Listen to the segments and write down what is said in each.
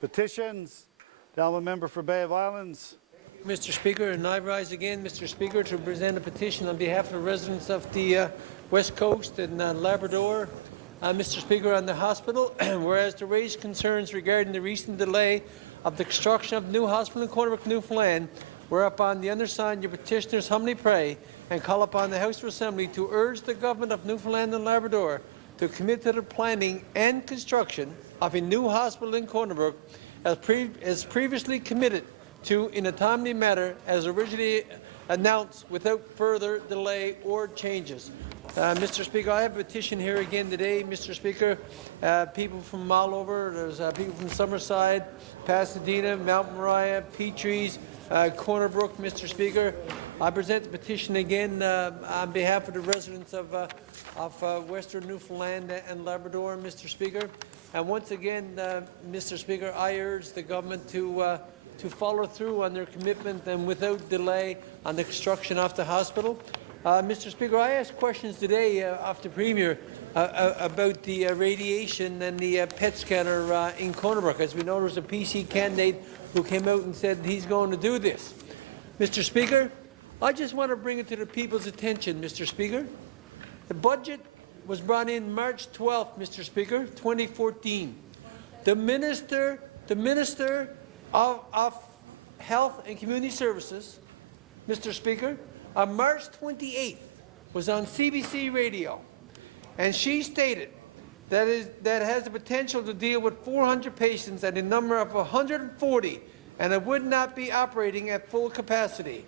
Petitions. The honourable member for Bay of Islands. Mr. Speaker, and I rise again, Mr. Speaker, to present a petition on behalf of the residents of the West Coast and Labrador, Mr. Speaker, on the hospital, whereas to raise concerns regarding the recent delay of the construction of the new hospital in Corner Brook, Newfoundland, whereupon the undersigned, your petitioners humbly pray and call upon the House of Assembly to urge the Government of Newfoundland and Labrador to commit to the planning and construction of a new hospital in Corner Brook as previously committed to in a timely manner as originally announced without further delay or changes. Mr. Speaker, I have a petition here again today, Mr. Speaker. People from all over, there's people from Summerside, Pasadena, Mount Moriah, Peaches, Corner Brook, Mr. Speaker. I present the petition again on behalf of the residents of Western Newfoundland and Labrador, Mr. Speaker. And once again, Mr. Speaker, I urge the government to follow through on their commitment and without delay on the construction of the hospital. Mr. Speaker, I asked questions today of the Premier about the radiation and the PET scanner in Corner Brook. As we know, there was a PC candidate who came out and said he's going to do this. Mr. Speaker, I just want to bring it to the people's attention, Mr. Speaker. The budget was brought in March 12th, Mr. Speaker, 2014. The Minister of Health and Community Services, Mr. Speaker, on March 28th was on CBC radio, and she stated that has the potential to deal with 400 patients at a number of 140, and it would not be operating at full capacity.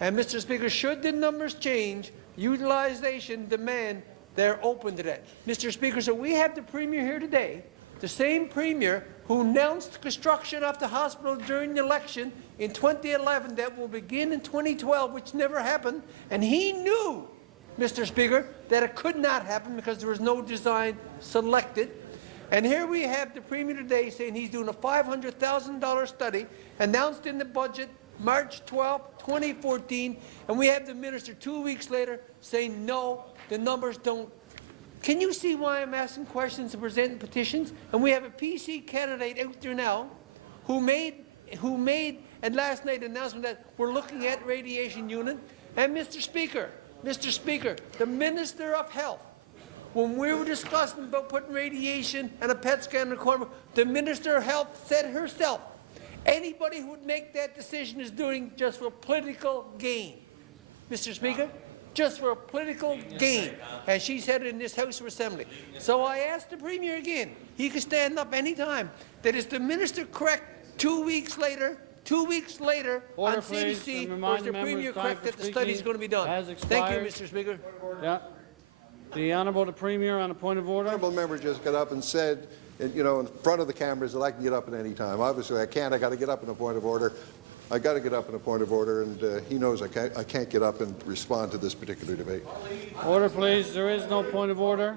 And Mr. Speaker, should the numbers change, utilization demand, they're open to that. Mr. Speaker, so we have the Premier here today, the same Premier who announced construction of the hospital during the election in 2011 that will begin in 2012, which never happened, and he knew, Mr. Speaker, that it could not happen because there was no design selected. And here we have the Premier today saying he's doing a $500,000 study announced in the budget March 12, 2014, and we have the Minister 2 weeks later saying no, the numbers don't. Can you see why I'm asking questions and presenting petitions? And we have a PC candidate out there now who made and last night announcement that we're looking at radiation unit. And Mr. Speaker, the Minister of Health, when we were discussing about putting radiation and a PET scan in the corner, the Minister of Health said herself, anybody who would make that decision is doing just for political gain. Mr. Speaker, just for a political gain. And she said it in this House of Assembly. So I asked the Premier again, he could stand up any time, that is the Minister correct 2 weeks later Order, on CBC, please, or is the Premier correct that the study is going to be done? Thank you, Mr. Speaker. Yeah. The Honourable the Premier on a point of order. The Honourable member just got up and said, you know, in front of the cameras that I can get up at any time. Obviously, I can't. I got to get up in a point of order. I got to get up in a point of order, and he knows I can't get up and respond to this particular debate. Order, please. There is no point of order.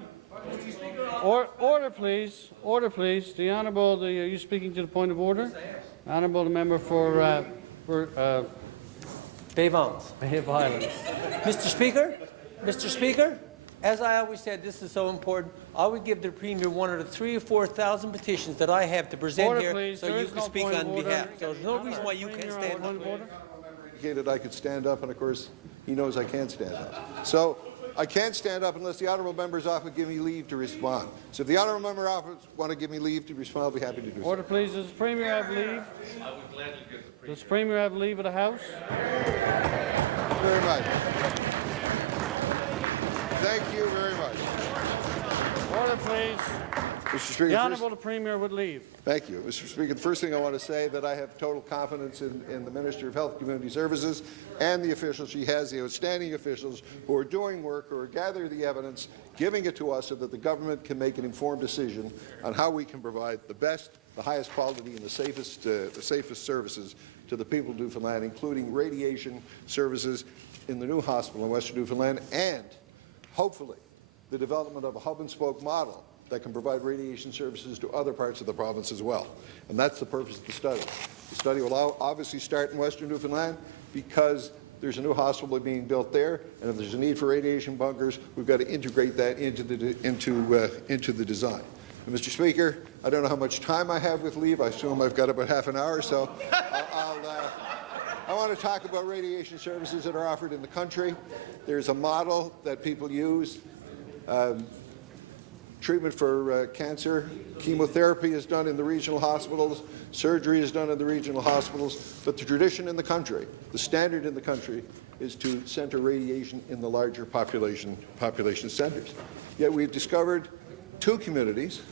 Order, please. Order, please. The Honourable, are you speaking to the point of order? Honourable the member for Bay of Islands. Bay of Islands. Mr. Speaker, as I always said, this is so important. I would give the Premier one of the 3,000 or 4,000 petitions that I have to present order, here, please. so there you can speak on behalf. So there's no reason why you can't stand up. Indicated I could stand up, and of course, he knows I can't stand up. So I can't stand up unless the Honourable member's office give me leave to respond. So if the Honourable member office want to give me leave to respond, I'll be happy to do so. Order, please. Does the Premier have leave? I would gladly give the Premier. Does the Premier have leave of the House? Thank you very much. Thank you very much. Order, please. Mr. Speaker, the Honourable the Premier would leave. Thank you. Mr. Speaker, the first thing I want to say that I have total confidence in the Minister of Health and Community Services and the officials she has, the outstanding officials who are doing work, who are gathering the evidence, giving it to us so that the government can make an informed decision on how we can provide the best, the highest quality and the safest services to the people of Newfoundland, including radiation services in the new hospital in Western Newfoundland and, hopefully, the development of a hub-and-spoke model that can provide radiation services to other parts of the province as well. And that's the purpose of the study. The study will obviously start in Western Newfoundland because there's a new hospital being built there, and if there's a need for radiation bunkers, we've got to integrate that into the design. And Mr. Speaker, I don't know how much time I have with leave. I assume I've got about half an hour, so I want to talk about radiation services that are offered in the country. There's a model that people use. Treatment for cancer, chemotherapy is done in the regional hospitals, surgery is done in the regional hospitals, but the tradition in the country, the standard in the country, is to center radiation in the larger population centers. Yet we've discovered two communities,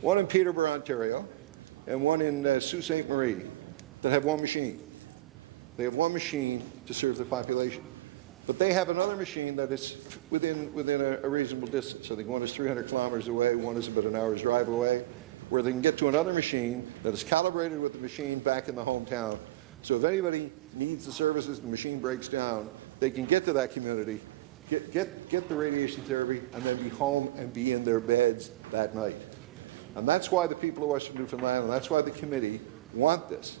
one in Peterborough, Ontario, and one in Sault Ste. Marie, that have one machine. They have one machine to serve the population. But they have another machine that is within a reasonable distance. I think one is 300 kilometers away, one is about an hour's drive away, where they can get to another machine that is calibrated with the machine back in the hometown. So if anybody needs the services, the machine breaks down, they can get to that community, get the radiation therapy, and then be home and be in their beds that night. And that's why the people of Western Newfoundland, and that's why the committee want this.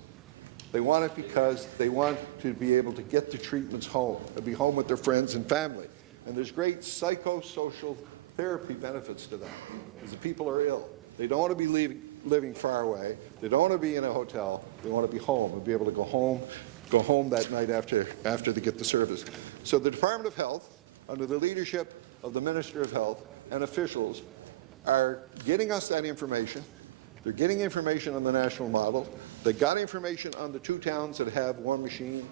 They want it because they want to be able to get the treatments home and be home with their friends and family. And there's great psychosocial therapy benefits to that, because the people are ill. They don't want to be living far away. They don't want to be in a hotel. They want to be home and be able to go home that night after they get the service. So the Department of Health, under the leadership of the Minister of Health and officials, are getting us that information. They're getting information on the national model. They got information on the two towns that have one machine.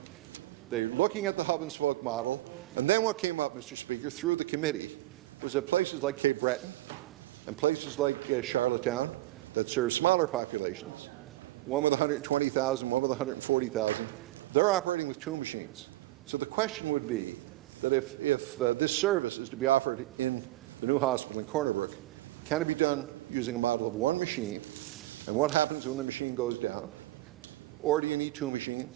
They're looking at the hub and spoke model. And then what came up, Mr. Speaker, through the committee was that places like Cape Breton and places like Charlottetown that serve smaller populations, one with 120,000, one with 140,000, they're operating with two machines. So the question would be that if this service is to be offered in the new hospital in Corner Brook, can it be done using a model of one machine? And what happens when the machine goes down? Or do you need two machines?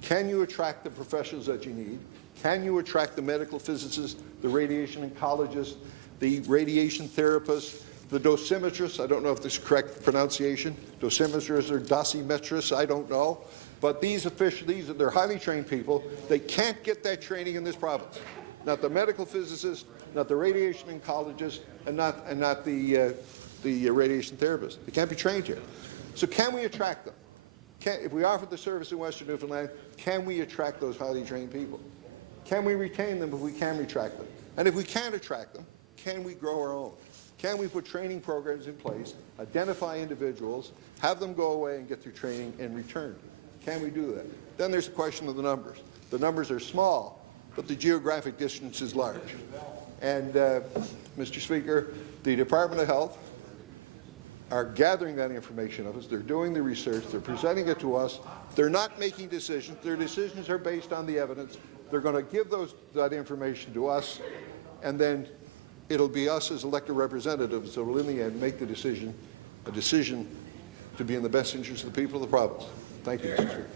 Can you attract the professionals that you need? Can you attract the medical physicists, the radiation oncologists, the radiation therapists, the dosimetrists? I don't know if this is correct pronunciation. Dosimetrists or dosimetrists, I don't know. But they're highly trained people. They can't get that training in this province. Not the medical physicists, not the radiation oncologists, and not the radiation therapists. They can't be trained here. So can we attract them? If we offer the service in Western Newfoundland, can we attract those highly trained people? Can we retain them if we can attract them? And if we can't attract them, can we grow our own? Can we put training programs in place, identify individuals, have them go away and get their training and return? Can we do that? Then there's a question of the numbers. The numbers are small, but the geographic distance is large. And, Mr. Speaker, the Department of Health are gathering that information of us. They're doing the research. They're presenting it to us. They're not making decisions. Their decisions are based on the evidence. They're going to give that information to us, and then it'll be us as elected representatives that will, in the end, make the decision, a decision to be in the best interest of the people of the province. Thank you, Mr. Speaker.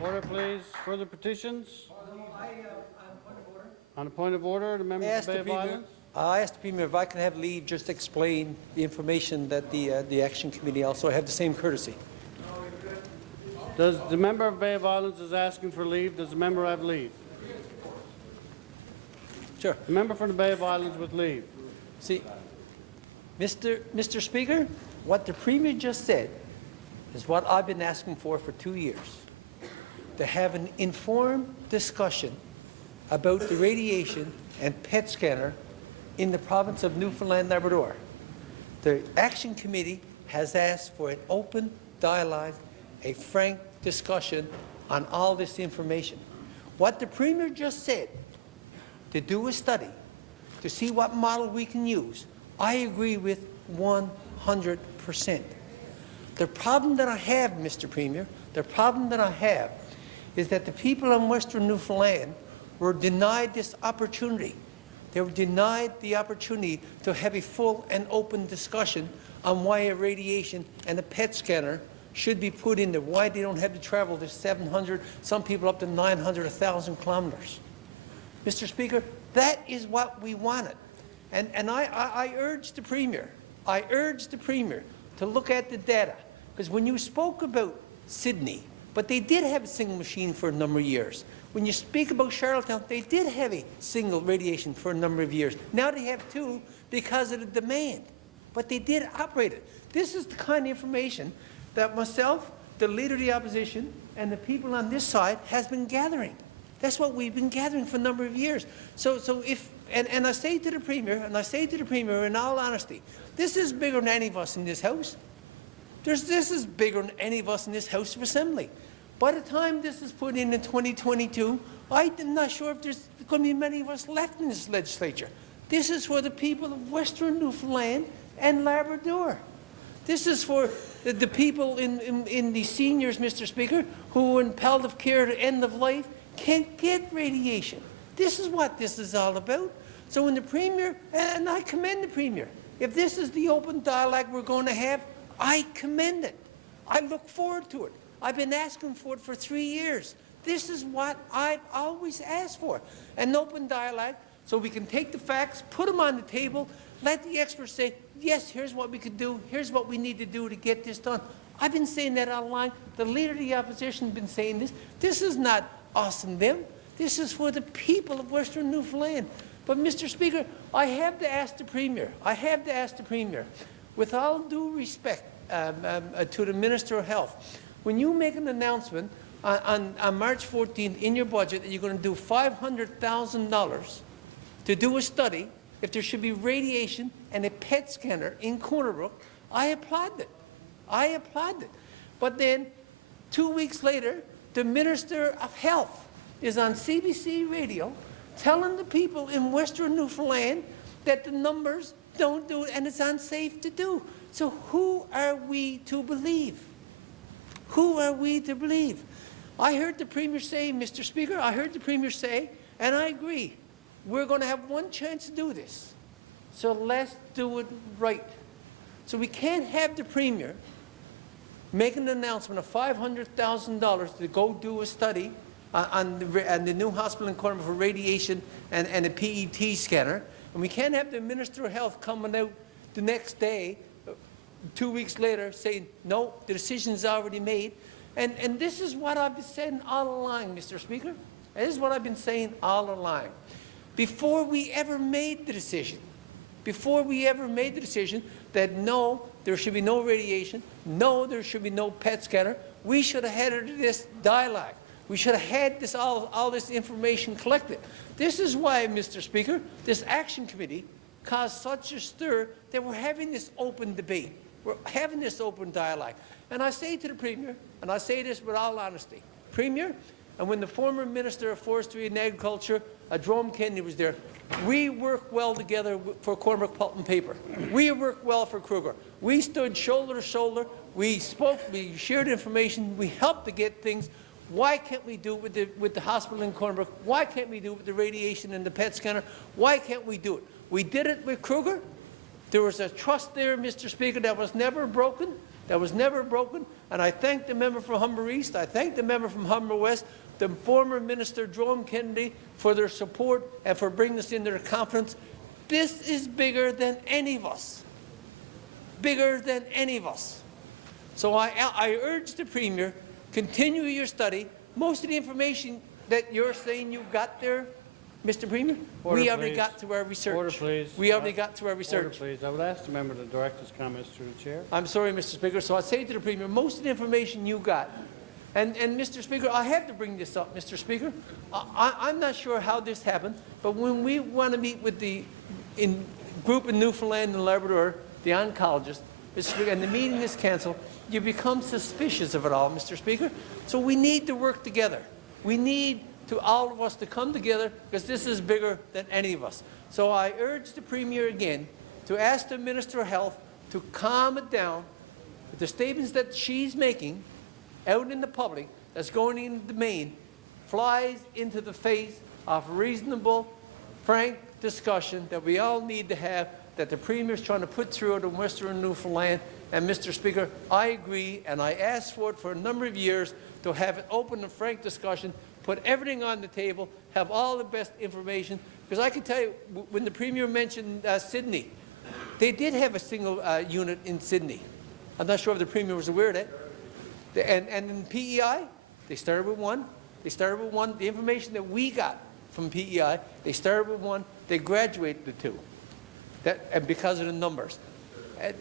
Order, please. Further petitions? On a point of order, the member for Bay of Islands. I asked the Premier if I can have leave just to explain the information that the Action Committee also have the same courtesy. Does the member of Bay of Islands is asking for leave? Does the member have leave? Sure. The member for the Bay of Islands with leave. See, Mr. Speaker, what the Premier just said is what I've been asking for 2 years, to have an informed discussion about the radiation and PET scanner in the province of Newfoundland Labrador. The Action Committee has asked for an open dialogue, a frank discussion on all this information. What the Premier just said, to do a study, to see what model we can use, I agree with 100%. The problem that I have, Mr. Premier, the problem that I have is that the people in Western Newfoundland were denied this opportunity. They were denied the opportunity to have a full and open discussion on why a radiation and a PET scanner should be put in there, why they don't have to travel to 700, some people up to 900, 1,000 kilometers. Mr. Speaker, that is what we wanted. And I urge the Premier, to look at the data. Because when you spoke about Sydney, but they did have a single machine for a number of years. when you speak about Charlottetown, they did have a single radiation for a number of years. Now they have two because of the demand, but they did operate it. This is the kind of information that myself, the Leader of the Opposition, and the people on this side has been gathering. That's what we've been gathering for a number of years. So if, and I say to the Premier, in all honesty, this is bigger than any of us in this House. This is bigger than any of us in this House of Assembly. By the time this is put in 2022, I'm not sure if there's going to be many of us left in this legislature. This is for the people of Western Newfoundland and Labrador. This is for the people in the seniors, Mr. Speaker, who are in palliative care at the end of life, can't get radiation. This is what this is all about. So when the Premier, and I commend the Premier, if this is the open dialogue we're going to have, I commend it. I look forward to it. I've been asking for it for 3 years. This is what I've always asked for, an open dialogue so we can take the facts, put them on the table, let the experts say, yes, here's what we could do, here's what we need to do to get this done. I've been saying that all along. The Leader of the Opposition has been saying this. This is not us and them. This is for the people of Western Newfoundland. But, Mr. Speaker, I have to ask the Premier, with all due respect to the Minister of Health, when you make an announcement on March 14th in your budget that you're going to do $500,000 to do a study if there should be radiation and a PET scanner in Corner Brook, I applaud it. I applaud it. But then 2 weeks later, the Minister of Health is on CBC radio telling the people in Western Newfoundland that the numbers don't do it and it's unsafe to do. So who are we to believe? Who are we to believe? I heard the Premier say, Mr. Speaker, I heard the Premier say, and I agree, we're going to have one chance to do this. So let's do it right. So we can't have the Premier make an announcement of $500,000 to go do a study on the new hospital in Corner for radiation and a PET scanner. And we can't have the Minister of Health coming out the next day, 2 weeks later, saying, no, the decision's already made. And this is what I've been saying all along, Mr. Speaker. This is what I've been saying all along. Before we ever made the decision, that no, there should be no radiation, no, there should be no PET scanner, we should have had this dialogue. We should have had this, all this information collected. This is why, Mr. Speaker, this action committee caused such a stir that we're having this open debate. We're having this open dialogue. And I say to the Premier, and I say this with all honesty, Premier, and when the former Minister of Forestry and Agriculture, Jerome Kennedy, was there, we worked well together for Corner Brook Pulp and Paper. We worked well for Kruger. We stood shoulder to shoulder. We spoke. We shared information. We helped to get things. Why can't we do it with the hospital in Corner Brook? Why can't we do it with the radiation and the PET scanner? Why can't we do it? We did it with Kruger. There was a trust there, Mr. Speaker, that was never broken. And I thank the member from Humber East. I thank the member from Humber West, the former Minister Jerome Kennedy, for their support and for bringing us into their confidence. This is bigger than any of us. Bigger than any of us. So I urge the Premier, continue your study. Most of the information that you're saying you got there, Mr. Premier, we already got through our research. Order, please. We already got through our research. Order, please. I would ask the member to direct his comments through the chair. I'm sorry, Mr. Speaker. So I say to the Premier, most of the information you got, and Mr. Speaker, I have to bring this up, Mr. Speaker. I'm not sure how this happened, but when we want to meet with the group in Newfoundland and Labrador, the oncologist, Mr. Speaker, and the meeting is canceled, you become suspicious of it all, Mr. Speaker. So we need to work together. We need to all of us to come together because this is bigger than any of us. So I urge the Premier again to ask the Minister of Health to calm it down. The statements that she's making out in the public that's going in the main flies into the face of reasonable, frank discussion that we all need to have, that the Premier is trying to put through in Western Newfoundland. And Mr. Speaker, I agree, and I asked for it for a number of years to have an open and frank discussion, put everything on the table, have all the best information. Because I can tell you, when the Premier mentioned Sydney, they did have a single unit in Sydney. I'm not sure if the Premier was aware of that. And in PEI, they started with one, They started with one. The information that we got from PEI, they started with one. They graduated to two. And because of the numbers.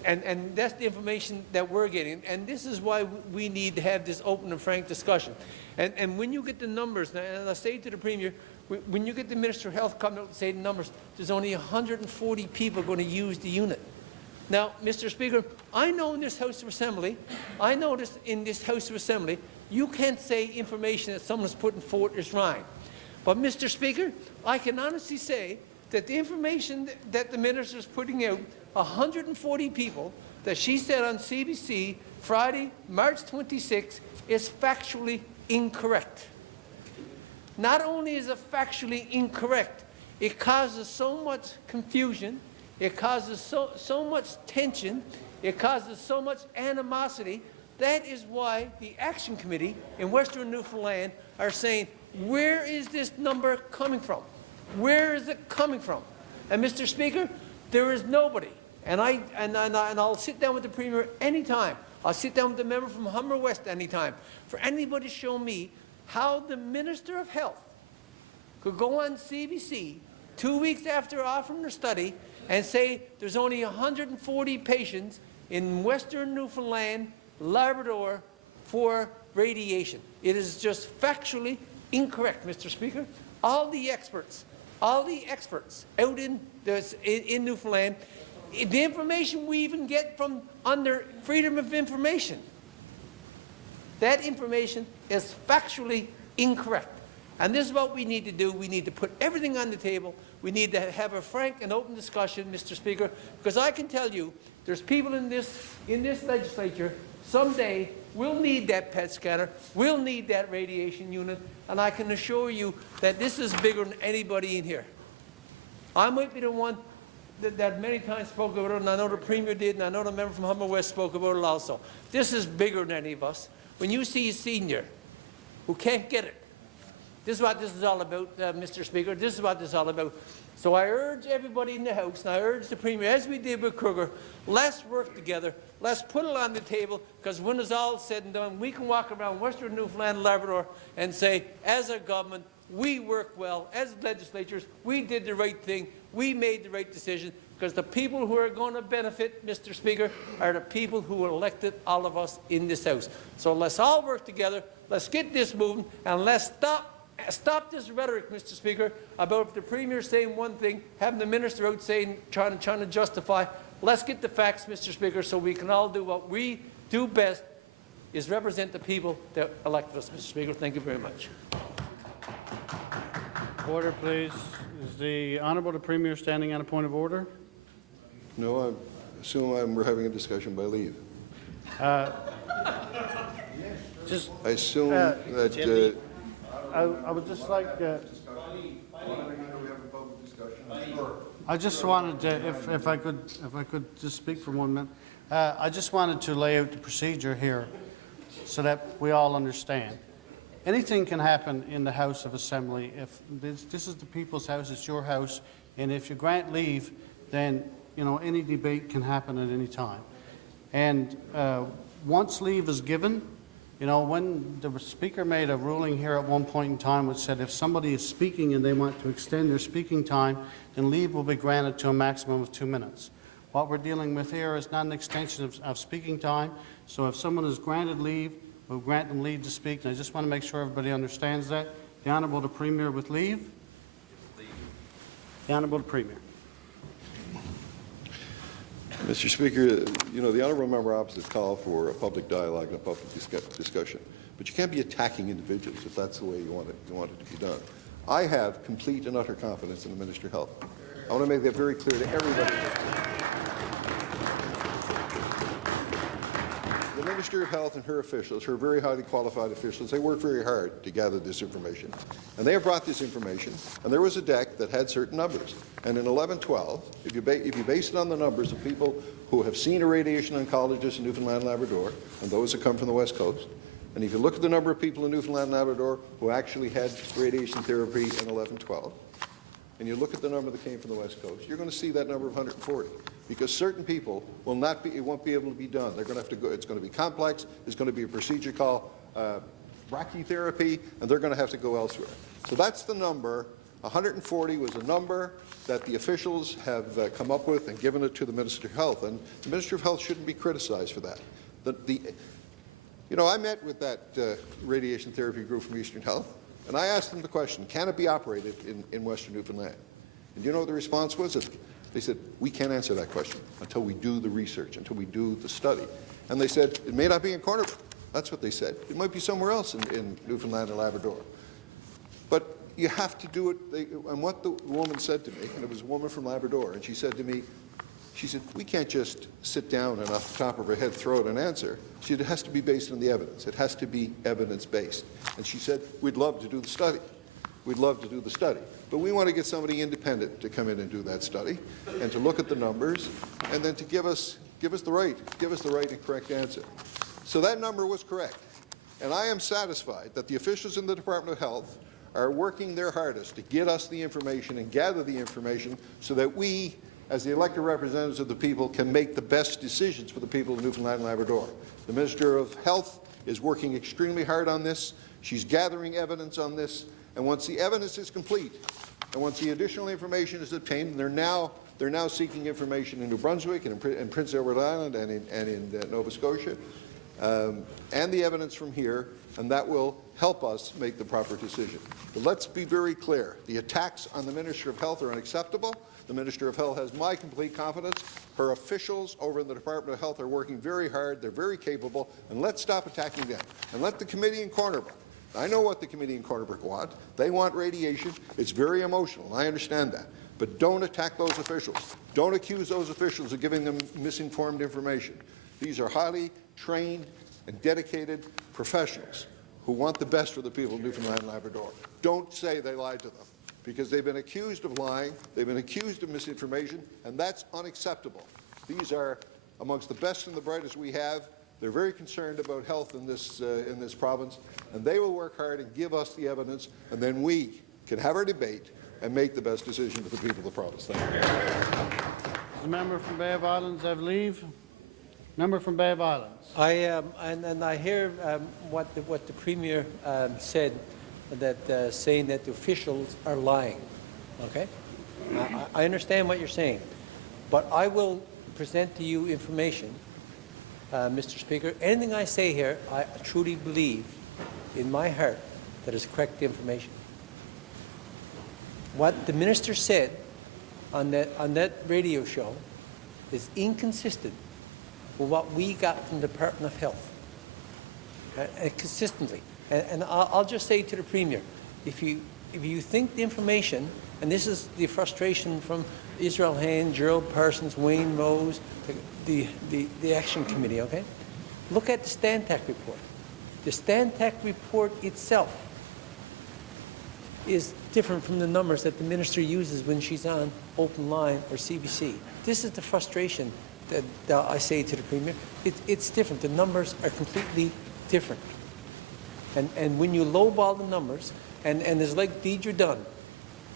And that's the information that we're getting. And this is why we need to have this open and frank discussion. And when you get the numbers, and I say to the Premier, when you get the Minister of Health coming out and say the numbers, there's only 140 people going to use the unit. Now, Mr. Speaker, I know in this House of Assembly, you can't say information that someone's putting forward is wrong. But, Mr. Speaker, I can honestly say that the information that the Minister is putting out, 140 people, that she said on CBC Friday, March 26, is factually incorrect. Not only is it factually incorrect, it causes so much confusion, it causes so much tension, it causes so much animosity. That is why the Action Committee in Western Newfoundland are saying, where is this number coming from? Where is it coming from? And Mr. Speaker, there is nobody, and I'll sit down with the Premier anytime. I'll sit down with the member from Humber West anytime. For anybody to show me how the Minister of Health could go on CBC 2 weeks after offering her study and say there's only 140 patients in Western Newfoundland, Labrador for radiation. It is just factually incorrect, Mr. Speaker. All the experts out in Newfoundland, the information we even get from under Freedom of Information, that information is factually incorrect. And this is what we need to do. We need to put everything on the table. We need to have a frank and open discussion, Mr. Speaker, because I can tell you there's people in this legislature someday will need that PET scanner, will need that radiation unit, and I can assure you that this is bigger than anybody in here. I might be the one that many times spoke about it, and I know the Premier did, and I know the member from Humber West spoke about it also. This is bigger than any of us. When you see a senior who can't get it, this is what this is all about, Mr. Speaker. This is what this is all about. So I urge everybody in the House, and I urge the Premier, as we did with Kruger, let's work together. Let's put it on the table, because when it's all said and done, we can walk around Western Newfoundland and Labrador and say, as a government, we work well. As legislatures, we did the right thing. We made the right decision, because the people who are going to benefit, Mr. Speaker, are the people who elected all of us in this House. So let's all work together. Let's get this moving, and let's stop this rhetoric, Mr. Speaker, about the Premier saying one thing, having the Minister out saying, trying to justify. Let's get the facts, Mr. Speaker, so we can all do what we do best, is represent the people that elected us, Mr. Speaker. Thank you very much. Order, please. Is the Honourable the Premier standing on a point of order? No, I assume we're having a discussion by leave. I assume that... I would just like... I just wanted to, if I could just speak for 1 minute. I just wanted to lay out the procedure here so that we all understand. Anything can happen in the House of Assembly. If this is the people's house, it's your house, and if you grant leave, then any debate can happen at any time. And once leave is given, when the Speaker made a ruling here at one point in time which said if somebody is speaking and they want to extend their speaking time, then leave will be granted to a maximum of 2 minutes. What we're dealing with here is not an extension of speaking time, so if someone is granted leave, we'll grant them leave to speak, and I just want to make sure everybody understands that. The Honourable the Premier with leave. The Honourable the Premier. Mr. Speaker, the honourable member opposite called for a public dialogue and a public discussion, but you can't be attacking individuals if that's the way you want it to be done. I have complete and utter confidence in the Minister of Health. I want to make that very clear to everybody. The Minister of Health and her officials, her very highly qualified officials, they work very hard to gather this information. And they have brought this information, and there was a deck that had certain numbers. And in 11-12, if you base it on the numbers of people who have seen a radiation oncologist in Newfoundland and Labrador, and those that come from the West Coast, and if you look at the number of people in Newfoundland and Labrador who actually had radiation therapy in 11-12, and you look at the number that came from the West Coast, you're going to see that number of 140. Because certain people will not be, it won't be able to be done. They're going to have to go, it's going to be complex, it's going to be a procedure called brachytherapy, and they're going to have to go elsewhere. So that's the number. 140 was a number that the officials have come up with and given it to the Minister of Health, and the Minister of Health shouldn't be criticized for that. You know, I met with that radiation therapy group from Eastern Health, and I asked them the question, can it be operated in Western Newfoundland? And do you know what the response was? They said, we can't answer that question until we do the research, until we do the study. And they said, it may not be in Corner Brook. That's what they said. It might be somewhere else in Newfoundland and Labrador. But you have to do it. And what the woman said to me, and it was a woman from Labrador, and she said to me, she said, we can't just sit down and off the top of her head throw out an answer. She said, it has to be based on the evidence. It has to be evidence-based. And she said, we'd love to do the study. We'd love to do the study. But we want to get somebody independent to come in and do that study and to look at the numbers and then to give us the right and correct answer. So that number was correct. And I am satisfied that the officials in the Department of Health are working their hardest to get us the information and gather the information so that we, as the elected representatives of the people, can make the best decisions for the people of Newfoundland and Labrador. The Minister of Health is working extremely hard on this. She's gathering evidence on this. And once the evidence is complete, and once the additional information is obtained, and they're now seeking information in New Brunswick and in Prince Edward Island and in Nova Scotia, and the evidence from here, and that will help us make the proper decision. But let's be very clear. The attacks on the Minister of Health are unacceptable. The Minister of Health has my complete confidence. Her officials over in the Department of Health are working very hard. They're very capable. And let's stop attacking them. And let the committee in Corner Brook, I know what the committee in Corner Brook want. They want radiation. It's very emotional. I understand that. But don't attack those officials. Don't accuse those officials of giving them misinformed information. These are highly trained and dedicated professionals who want the best for the people of Newfoundland and Labrador. Don't say they lied to them, because they've been accused of lying, they've been accused of misinformation, and that's unacceptable. These are amongst the best and the brightest we have. They're very concerned about health in this province, and they will work hard and give us the evidence, and then we can have our debate and make the best decision for the people of the province. Thank you. The member from Bay of Islands, I believe. Member from Bay of Islands. And I hear what the Premier said, that saying that the officials are lying. Okay, I understand what you're saying, but I will present to you information, Mr. Speaker. Anything I say here, I truly believe in my heart that is correct information. What the minister said on that radio show is inconsistent with what we got from the Department of Health, consistently. And I'll just say to the Premier, if you think the information, and this is the frustration from Israel Hain, Gerald Parsons, Wayne Rose, the Action Committee, okay? Look at the Stantec report. The Stantec report itself is different from the numbers that the minister uses when she's on Open Line or CBC. This is the frustration that I say to the Premier. It's different. The numbers are completely different. And when you lowball the numbers, and there's like Deidre Dunn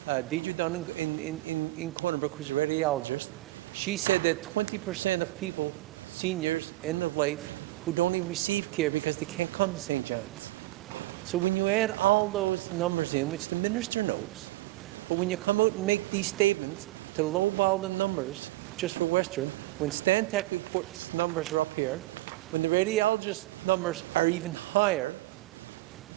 in Corner Brook, who's a radiologist, she said that 20% of people, seniors, end of life, who don't even receive care because they can't come to St. John's. So when you add all those numbers in, which the minister knows, but when you come out and make these statements to lowball the numbers just for Western, when Stantec reports numbers are up here, when the radiologist numbers are even higher,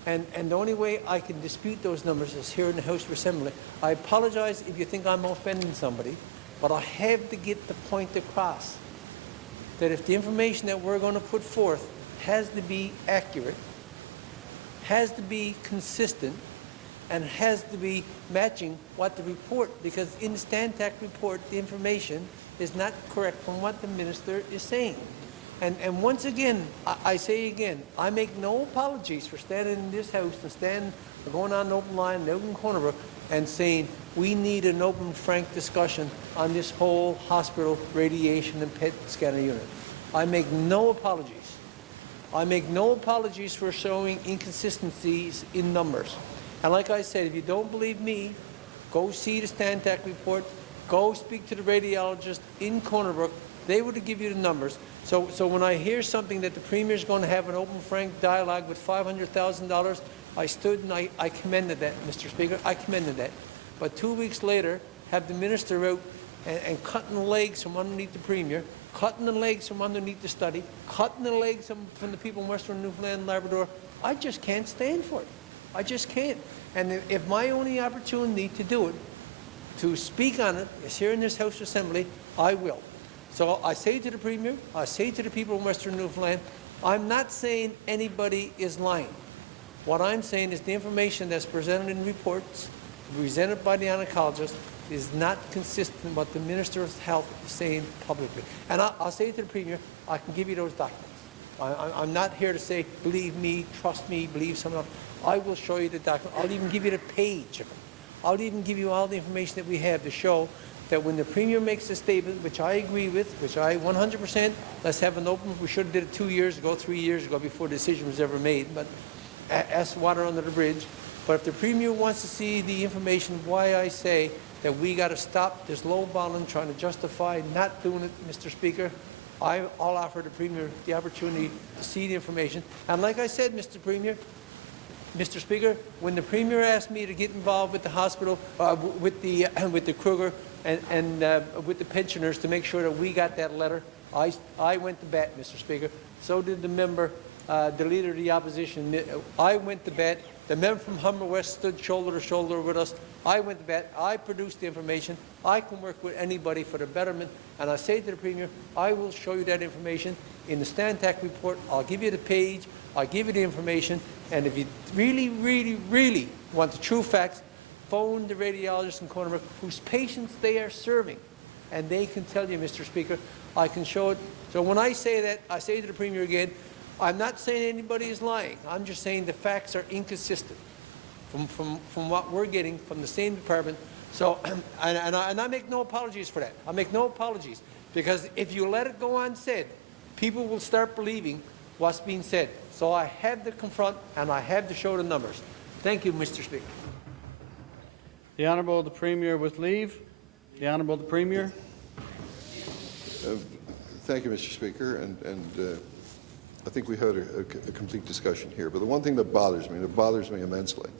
and the only way I can dispute those numbers is here in the House of Assembly. I apologize if you think I'm offending somebody, but I have to get the point across that if the information that we're going to put forth has to be accurate, has to be consistent, and has to be matching what the report, because in the Stantec report, the information is not correct from what the minister is saying. And once again, I say again, I make no apologies for standing in this House and going on an open line, an open Corner Brook, and saying we need an open, frank discussion on this whole hospital radiation and PET scanner unit. I make no apologies. I make no apologies for showing inconsistencies in numbers. And like I said, if you don't believe me, go see the Stantec report, Go speak to the radiologist in Corner Brook. They would give you the numbers. So when I hear something that the Premier is going to have an open, frank dialogue with $500,000, I stood and I commended that, Mr. Speaker. I commended that. But 2 weeks later, have the Minister out and cutting the legs from underneath the Premier, cutting the legs from underneath the study, cutting the legs from the people in Western Newfoundland and Labrador. I just can't stand for it. I just can't. And if my only opportunity to do it, to speak on it, is here in this House Assembly, I will. So I say to the Premier, I say to the people in Western Newfoundland, I'm not saying anybody is lying. What I'm saying is the information that's presented in reports, presented by the oncologist, is not consistent with what the Minister of Health is saying publicly. And I'll say to the Premier, I can give you those documents. I'm not here to say, believe me, trust me, believe someone else. I will show you the document. I'll even give you the page of it. I'll even give you all the information that we have to show that when the Premier makes a statement, which I agree with, which I 100%, let's have an open, we should have did it 2 years ago, 3 years ago, before the decision was ever made, but that's water under the bridge. But if the Premier wants to see the information, why I say that we got to stop this lowballing, trying to justify not doing it, Mr. Speaker, I'll offer the Premier the opportunity to see the information. And like I said, Mr. Premier, Mr. Speaker, when the Premier asked me to get involved with the hospital, with the Kruger and with the pensioners to make sure that we got that letter, I went to bat, Mr. Speaker. So did the member, the leader of the opposition. I went to bat. The member from Humber West stood shoulder to shoulder with us. I went to bat. I produced the information. I can work with anybody for the betterment. And I say to the Premier, I will show you that information in the Stantac report. I'll give you the page. I'll give you the information. And if you really, really, really want the true facts, phone the radiologist in Corner Brook, whose patients they are serving. And they can tell you, Mr. Speaker, I can show it. So when I say that, I say to the Premier again, I'm not saying anybody is lying. I'm just saying the facts are inconsistent from what we're getting from the same department. So, and I make no apologies for that. I make no apologies, because if you let it go unsaid, people will start believing what's being said. So I have to confront and I have to show the numbers. Thank you, Mr. Speaker. The Honourable the Premier with leave. The Honourable the Premier. Thank you, Mr. Speaker, and I think we had a complete discussion here. But the one thing that bothers me, and it bothers me immensely,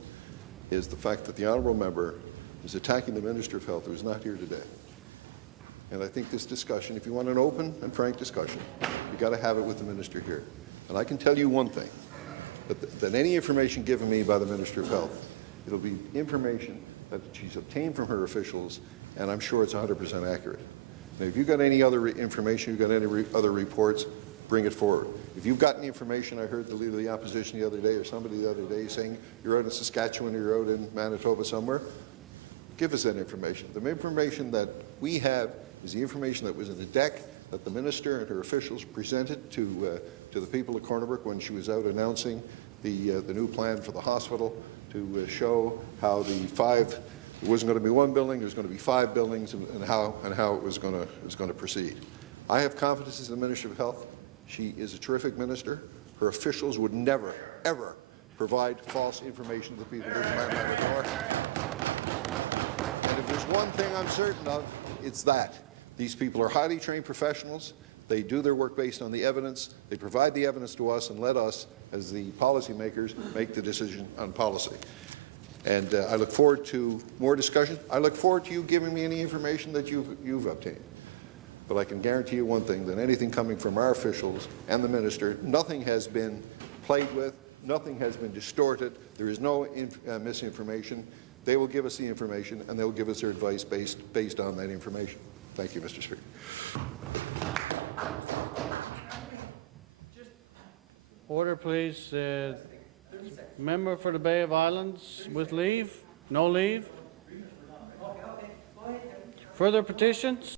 is the fact that the honourable member is attacking the Minister of Health, who is not here today. And I think this discussion, if you want an open and frank discussion, you've got to have it with the Minister here. And I can tell you one thing, that any information given me by the Minister of Health, it'll be information that she's obtained from her officials, and I'm sure it's 100% accurate. Now, if you've got any other information, you've got any other reports, bring it forward. If you've got any information, I heard the Leader of the Opposition the other day, or somebody the other day, saying you're out in Saskatchewan or you're out in Manitoba somewhere, give us that information. The information that we have is the information that was in the deck that the Minister and her officials presented to the people of Corner Brook when she was out announcing the new plan for the hospital, to show how it wasn't going to be one building, there was going to be 5 buildings, and how it was going to proceed. I have confidence in the Minister of Health. She is a terrific minister. Her officials would never, ever provide false information to the people of Labrador. And if there's one thing I'm certain of, it's that. These people are highly trained professionals. They do their work based on the evidence. They provide the evidence to us and let us, as the policymakers, make the decision on policy. And I look forward to more discussion. I look forward to you giving me any information that you've obtained. But I can guarantee you one thing, that anything coming from our officials and the Minister, nothing has been played with, nothing has been distorted, there is no misinformation. They will give us the information, and they will give us their advice based on that information. Thank you, Mr. Speaker. Order, please. Member for the Bay of Islands with leave? No leave? Further petitions?